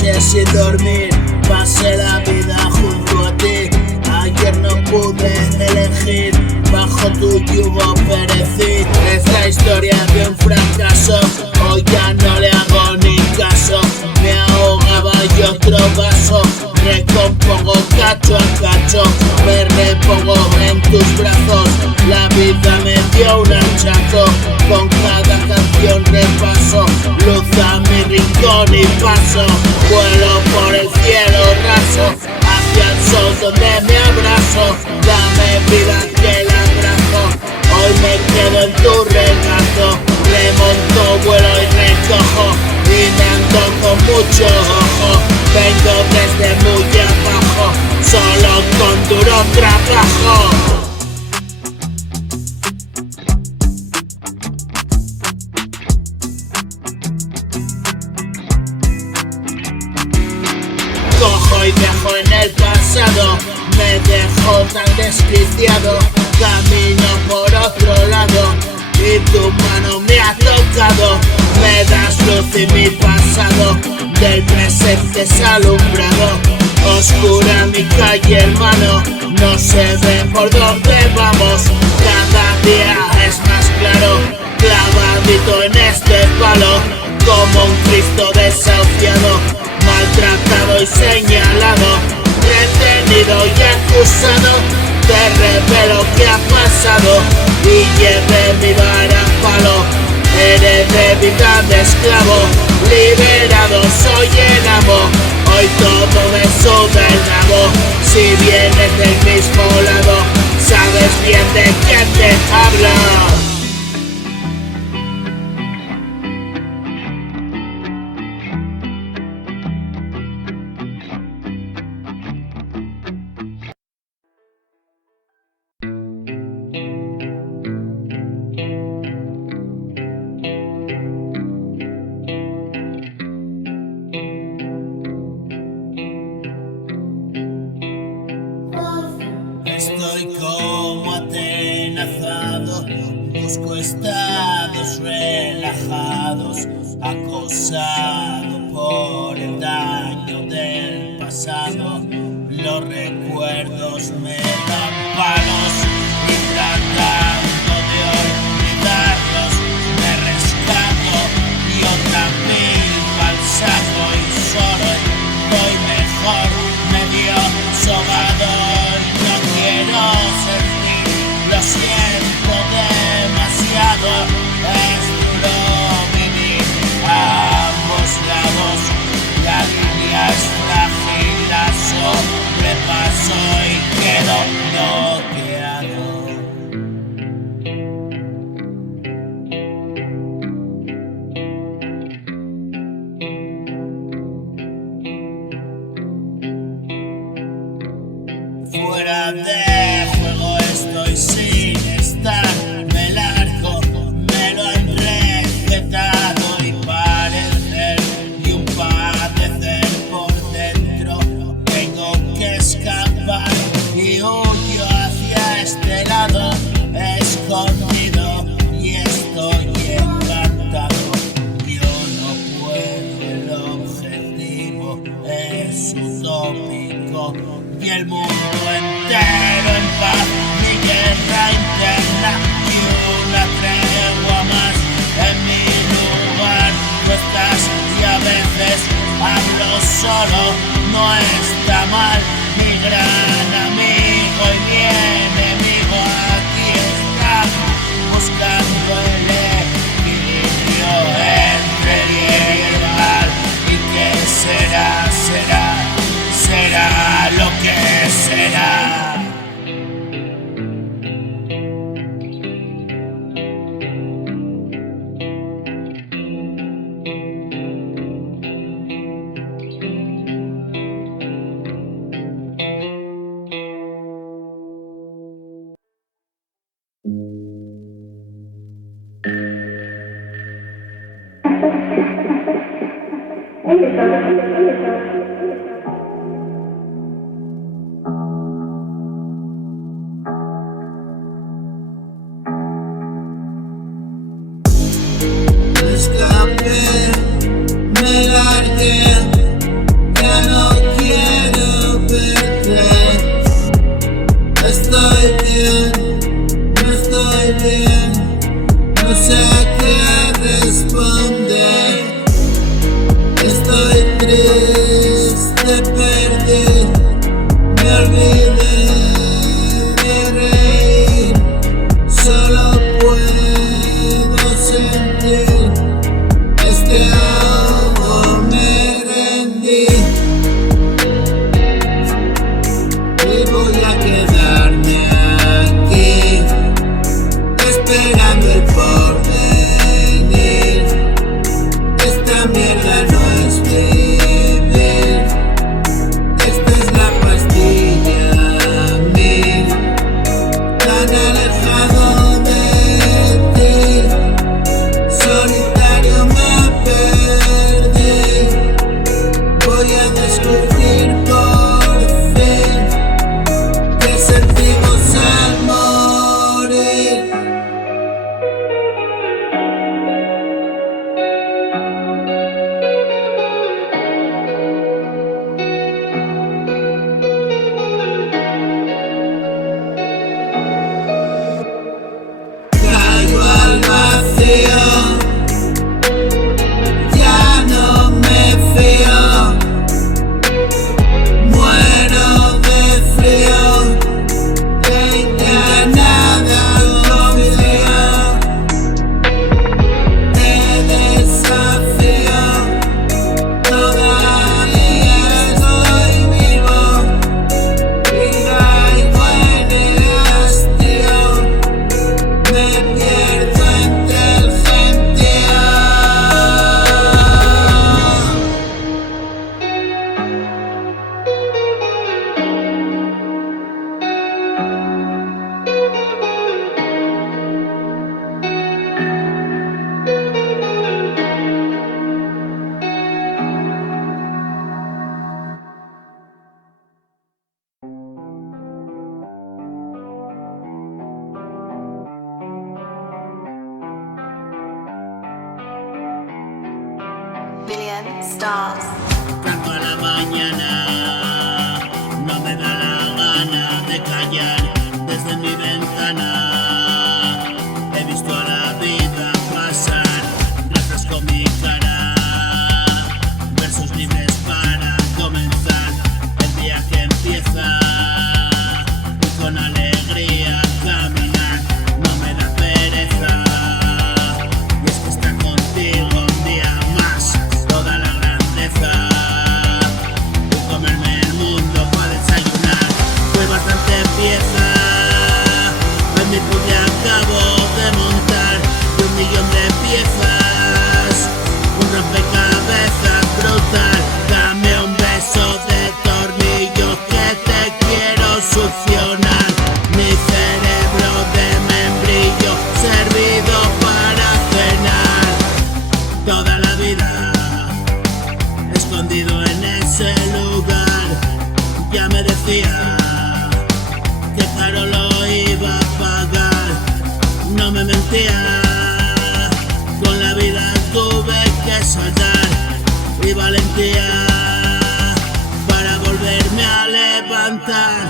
noches sin dormir, pasé la vida junto a ti. Ayer no pude elegir, bajo tu yugo perecí. Es la historia de un fracaso, hoy ya no le hago ni caso. Me ahogaba y otro vaso, recompongo cacho a cacho. Me repongo en tus brazos, la vida me dio un hachazo. Con cada canción repaso, luz a mi rincón y paso. Vuelo por el cielo raso, hacia el sol donde me abrazo. Dame vida que la abrazo, hoy me quedo en tu regazo. Remonto, vuelo y recojo, y me ando con mucho ojo. Vengo desde muy abajo, solo con duro trabajo. Cojo y dejo en el pasado, me dejo tan desquiciado. Camino por otro lado y tu mano me ha tocado. Me das luz y mi pasado del presente es alumbrado. Oscura mi calle, hermano, no se ve por dónde vamos. Cada día es más claro, clavadito en este palo. Como un Cristo desahuciado, maltratado y señalado, retenido y acusado. Te revelo qué ha pasado y llevé mi vara a palo. Heredé vida de esclavo, liberado soy el amo. Hoy todo me sube el rabo, si vienes del mismo lado, sabes bien de quién te hablo. Estoy como atenazado, busco estados relajados, acosado por el daño del pasado. Los recuerdos me dan palos y tratando de olvidarlos me rescato y otra milpa al saco y solo estoy mejor, medio sobado. Quiero sentir, lo siento demasiado, es duro vivir a ambos lados. La línea es frágil, la sobrepaso y quedo bloqueado. Fuera de juego estoy sin estar, me largo, me lo han recetado y parecer y un padecer por dentro. Tengo que escapar y huyo hacia este lado, escondido y estoy encantado. Yo no puedo, el objetivo es utópico y el mundo entero en paz, mi guerra interna y una tregua más en mi lugar. Tú estás y a veces hablo solo, no está mal, mi gran amigo y mi enemigo aquí está, buscando el equilibrio entre el bien y el mal. ¿Y qué será? Será lo que será. Escapé, me largué voy a quedarme aquí, esperando el porvenir. Esta mierda no es vivir, esta es la pastilla mil, tan alejado de ti, solitario me perdí. Voy a descubrir por fin qué sentimos al morir. Caigo al vacío, ya no me fío, muero de frío, ya nada confío, te desafío, todavía estoy vivo, y caigo en el hastío, me pierdo entre el gentío. Billion stars. Canto a la mañana, no me da la gana de callar desde mi ventana. He visto a la vida pasar, refresco mi cara, versos libres para comenzar el día que empieza, y con alegría caminar, no me da pereza. Y es que estar contigo un día más, toda la grandeza, y comerme el mundo para desayunar fue bastante pieza. En mi puzzle acabo de montar de 1.000.000 de piezas, un rompecabezas brutal. Dame un beso de tornillo que te quiero succionar. Mi cerebro de membrillo servido para cenar. Toda la vida escondido en ese lugar, ya me decía que caro lo iba a pagar. No me mentía, con la vida tuve que saltar, y valentía para volverme a levantar.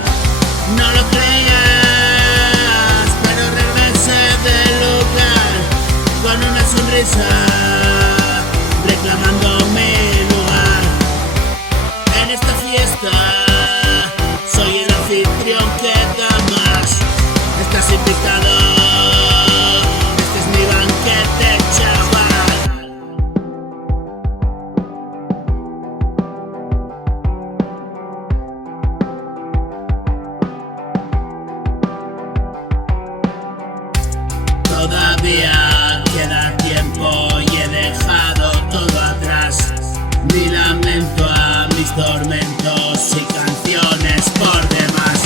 No lo creías, pero regresé del lugar con una sonrisa, reclamando mi lugar en esta fiesta. Soy el anfitrión que da más. Estás invitado, este es mi banquete, chaval. Todavía queda tiempo y he dejado todo atrás. Mi lamento a mis tormentos y canciones por demás.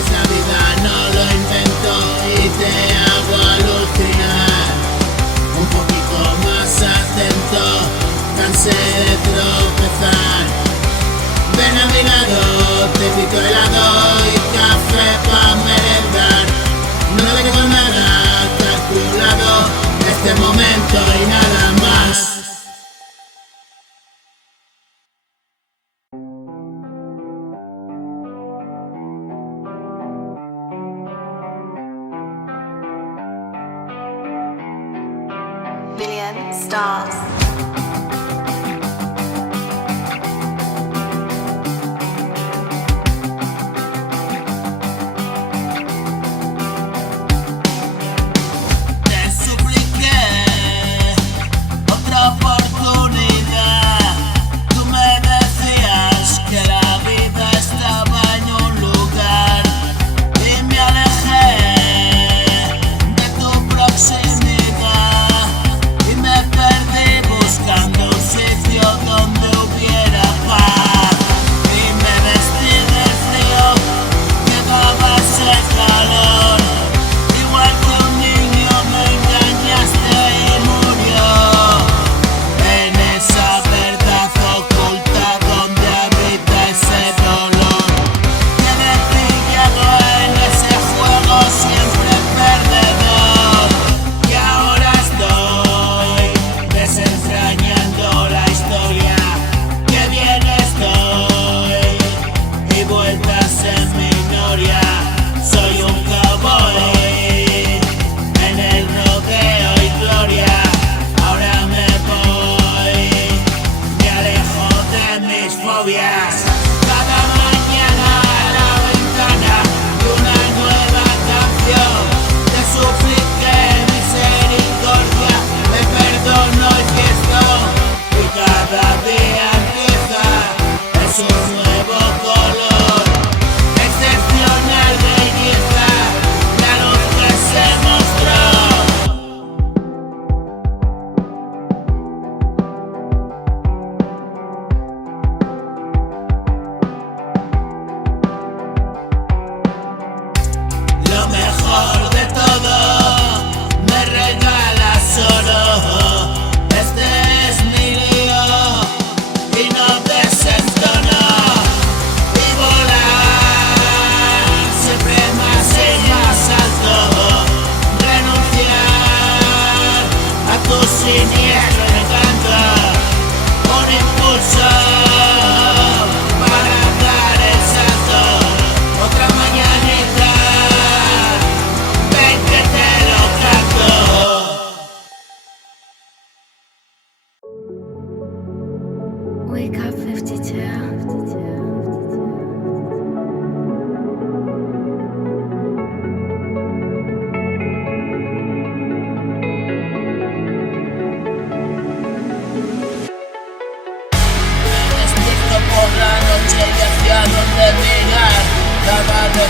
Esa vida no lo invento y te hago alucinar. Un poquito más atento, cansé de tropezar. Ven a mi lado, te invito helado y café pa' merendar. No tengo nada calculado, este momento y nada más. Billion stars. Tú me decías que la vida estaba en un lugar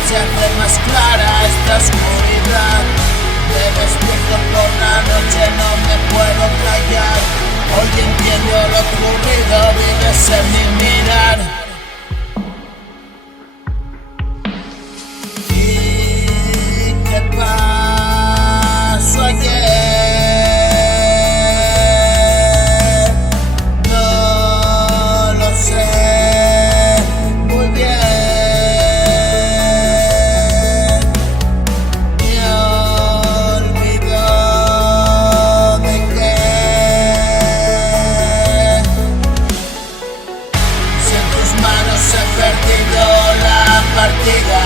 se hace más clara esta oscuridad. Me despierto por la noche, no me puedo callar. Hoy entiendo lo ocurrido, vives en mi mirar. ¿Y qué pasó ayer? No lo sé muy bien. Me olvido de qué. Si en tus manos he perdido la partida,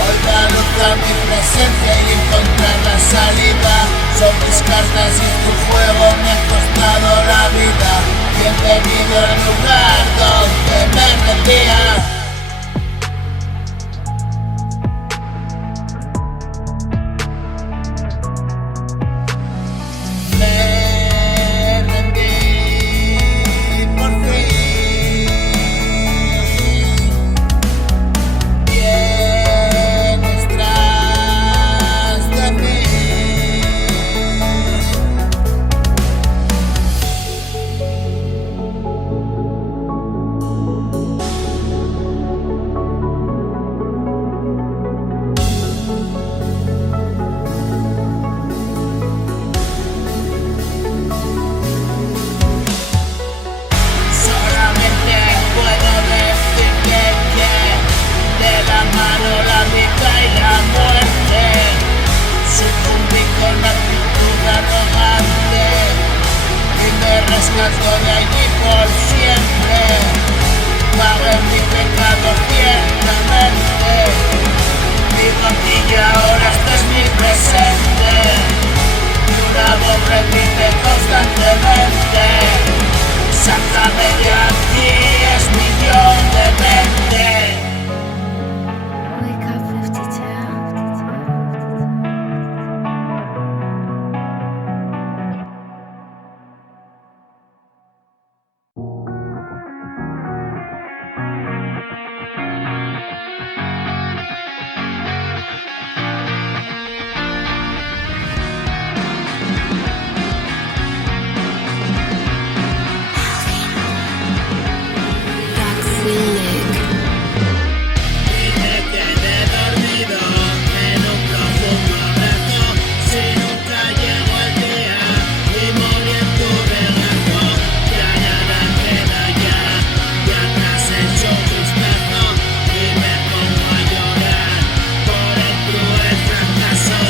hoy da luz a mi presencia y encontrar la salida. Son mis cartas y tu juego me ha costado la vida. Bienvenido al lugar donde me rendía. Me rendí por fin. Vienes tras de mí. Solamente puedo decirte que de la mano la vida y la muerte. Sucumbí con la actitud arrogante y me rescato de allí por siempre. Pagué mi pecado ciertamente. Vivo aquí y ahora este es mi presente. Y una voz repite constantemente: sácame de aquí, es mi yo demente. Wake up 52. Y me quedé dormido en un profundo abrazo. Si nunca llegó el día y morí en tu regazo, ya nada queda ya atrás hecho un vistazo. Y me pongo a llorar por el cruel fracaso.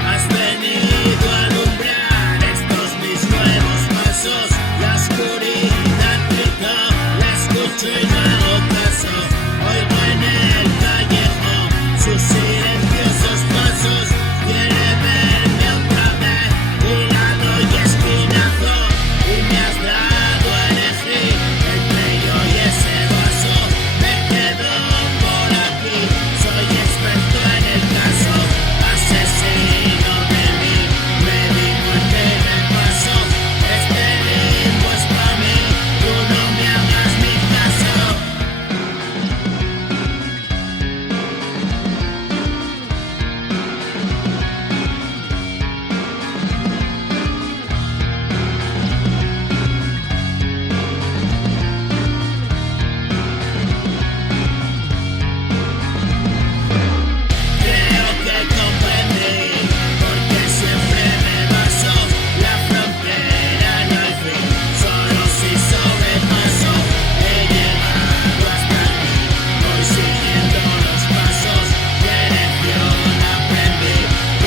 Has venido a alumbrar estos mis nuevos pasos. La oscuridad grita, la escucho y no hago caso. Oigo en el callejón sus silenciosos pasos. Quiere verme otra vez y la doy esquinazo. Y me has dado a elegir entre yo y ese vaso. Me quedo por aquí, soy experto en el caso. Asesino de mí, me dijo en que me paso. Este limbo es pa' mí, tú no me hagas mi caso. Creo que comprendí porque siempre me baso. La frontera no hay fin, solo si sobrepaso. He llegado hasta aquí, voy siguiendo los pasos. De lección aprendí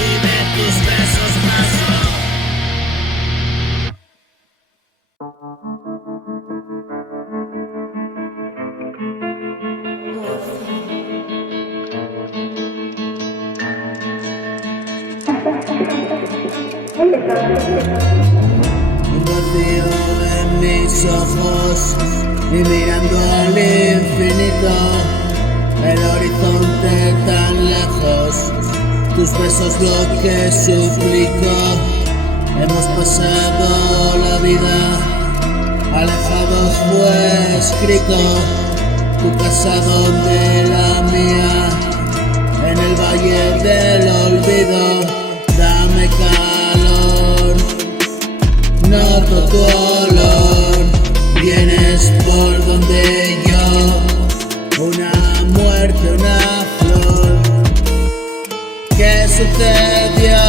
y de tus besos paso. Un vacío en mis ojos y mirando al infinito, el horizonte tan lejos, tus besos lo que suplico. Hemos pasado la vida alejados, fue escrito, tu casa donde la mía, en el valle del olvido. Dame calor, noto tu olor, vienes por donde yo, una muerte, una flor. ¿Qué sucedió?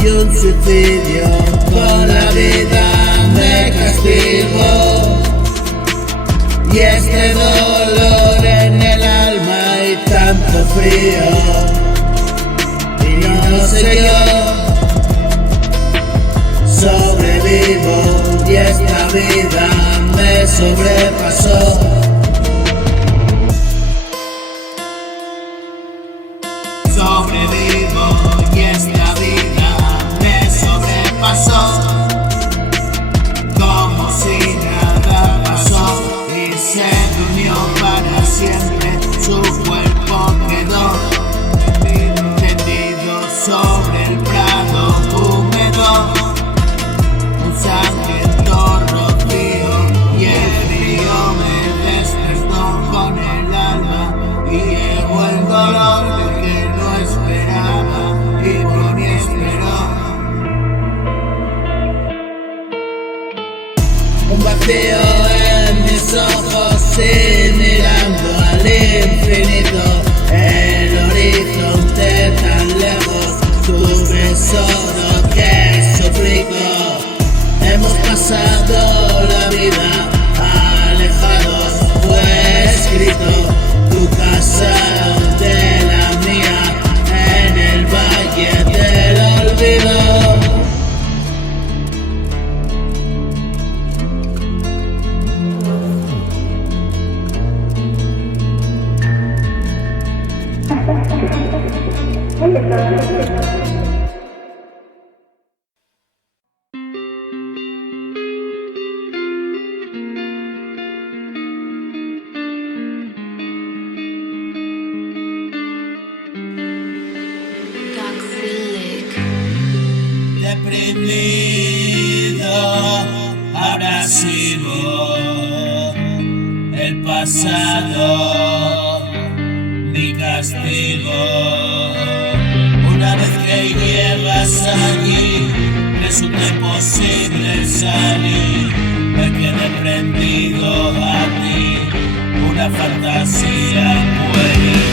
Y un suicidio, con la vida me castigo, y este dolor en el alma y tanto frío, y no sé yo, sobrevivo y esta vida me sobrepasó. Sobrevivo y esta vida me sobrepasó, como si nada pasó, y se durmió para siempre, su cuerpo quedó tendido sobre el prado húmedo, un sangriento rocío, y el frío me despertó con el alma, y llegó el dolor del que no esperaba y por mí esperó. Un vacío en mis ojos y mirando al infinito, el horizonte tan lejos, tus besos lo que suplico. Hemos pasado la vida alejados, fue escrito, tu casa de la mía, en el valle del olvido. Deprimido, abrasivo, el pasado, mi castigo. Una vez que llegas allí, resulta imposible salir. Me quedé prendido a ti, una fantasía pueril.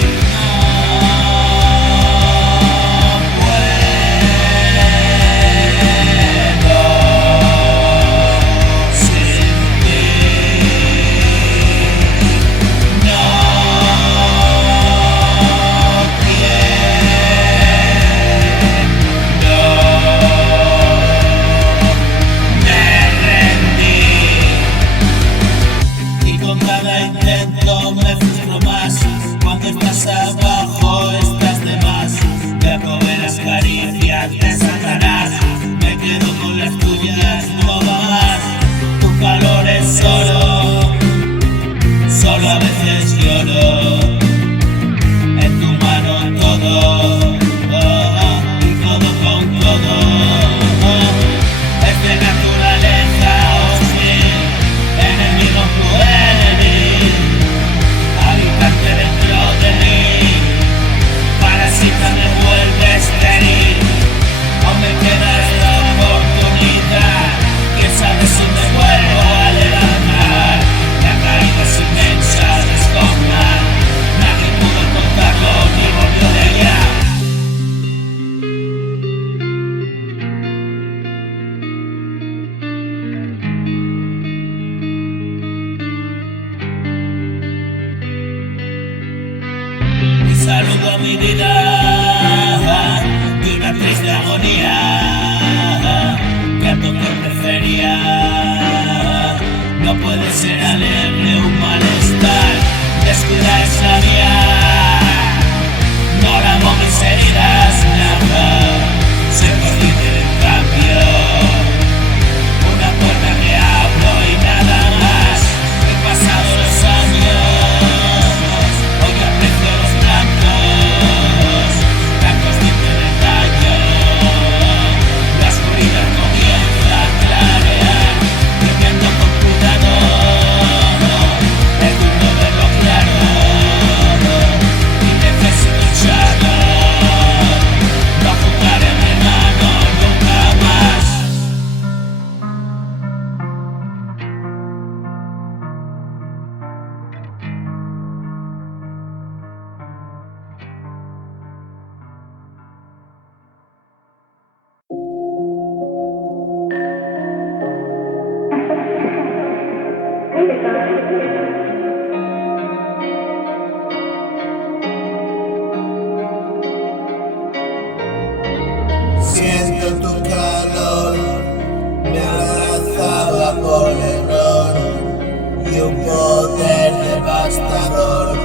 Abajo estás de más, me acobé las caricias de Satanás, me quedo con las tuyas, no va más, tu calor es solo a veces lloro, en tu mano todo, y todo con todo, es de naturaleza hostil, enemigo cruel en mí, habitante dentro de mí, parasita me vuelve estéril, aún me queda la oportunidad, quién sabe si me vuelvo a levantar, la caída es inmensa, descomunal, nadie pudo contarlo ni volvió de allá. Saludo a mi vida de una triste agonía, canto que prefería, no puede ser alegre un malestar, descuida esa vía, no lavo mis heridas, nada, se perdido en cambio, devastador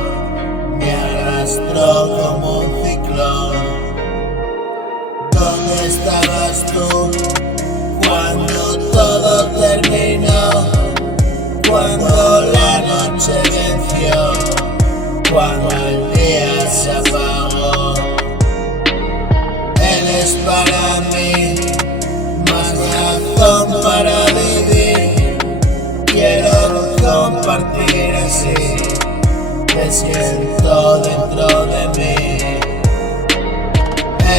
me arrastró como un ciclón. ¿Dónde estabas tú cuando todo terminó? Cuando la noche venció, cuando el día se apagó. Él es para mí más razón para vivir. Quiero compartir así, te siento dentro de mí.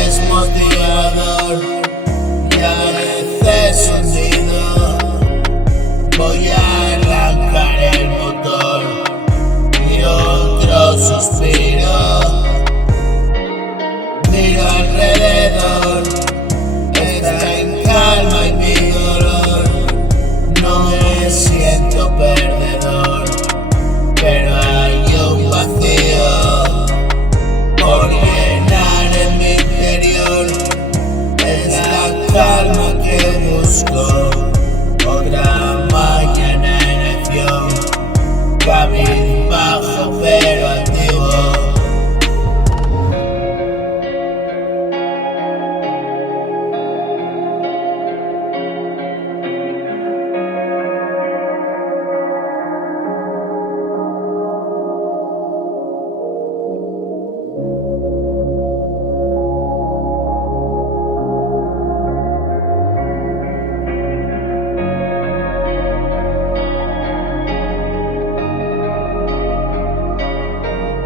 Es motivador y a veces hundido. Voy a arrancar el motor y otro suspiro. Miro alrededor, está en calma y mi dolor. No me siento perdedor, pero hay un vacío por llenar en mi interior. Es la calma que busco, otra mañana en acción, cabizbajo pero activo.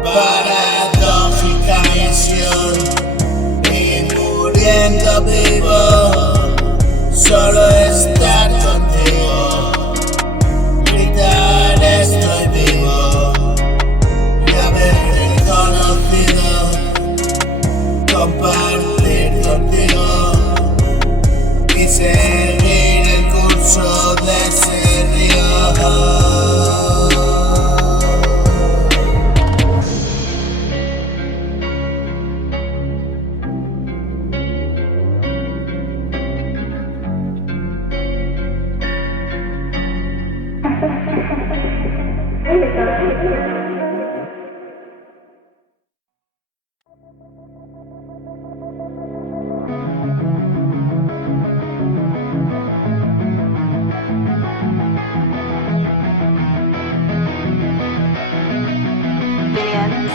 Paradójica misión y muriendo vivo, solo estar contigo, gritar estoy vivo y haberte conocido, compartir contigo y seguir el curso de ese río.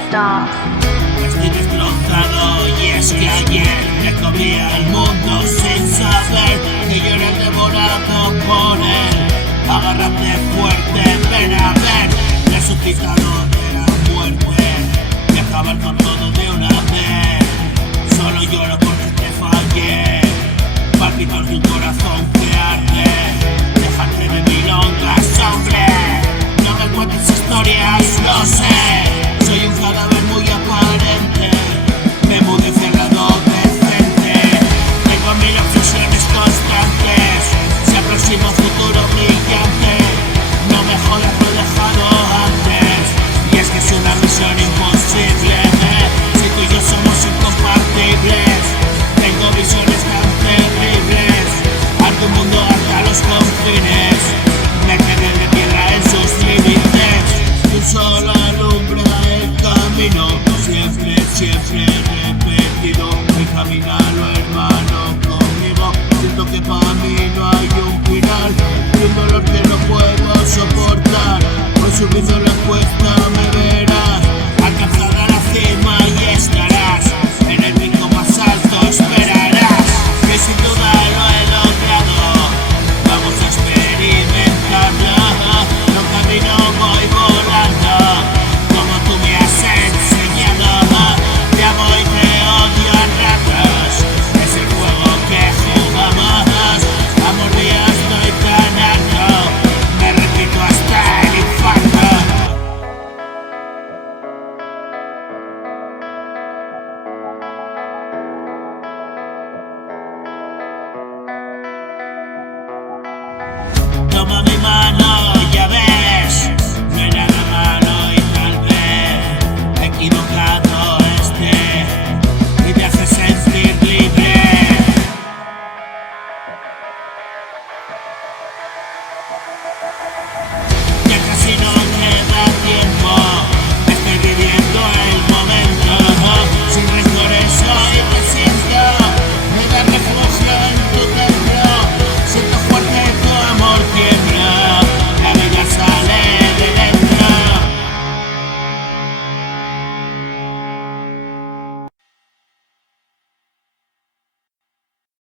Stars. Estoy destrozado y es que ayer me comía el mundo sin saber que yo era el devorado por él. Agárrate fuerte, ven a ver, resucitado de la muerte y acabar con todo de una vez. Solo lloro porque te fallé, palpitos de un corazón que arde. Déjate de milongas, hombre, no me cuentes historias, lo sé.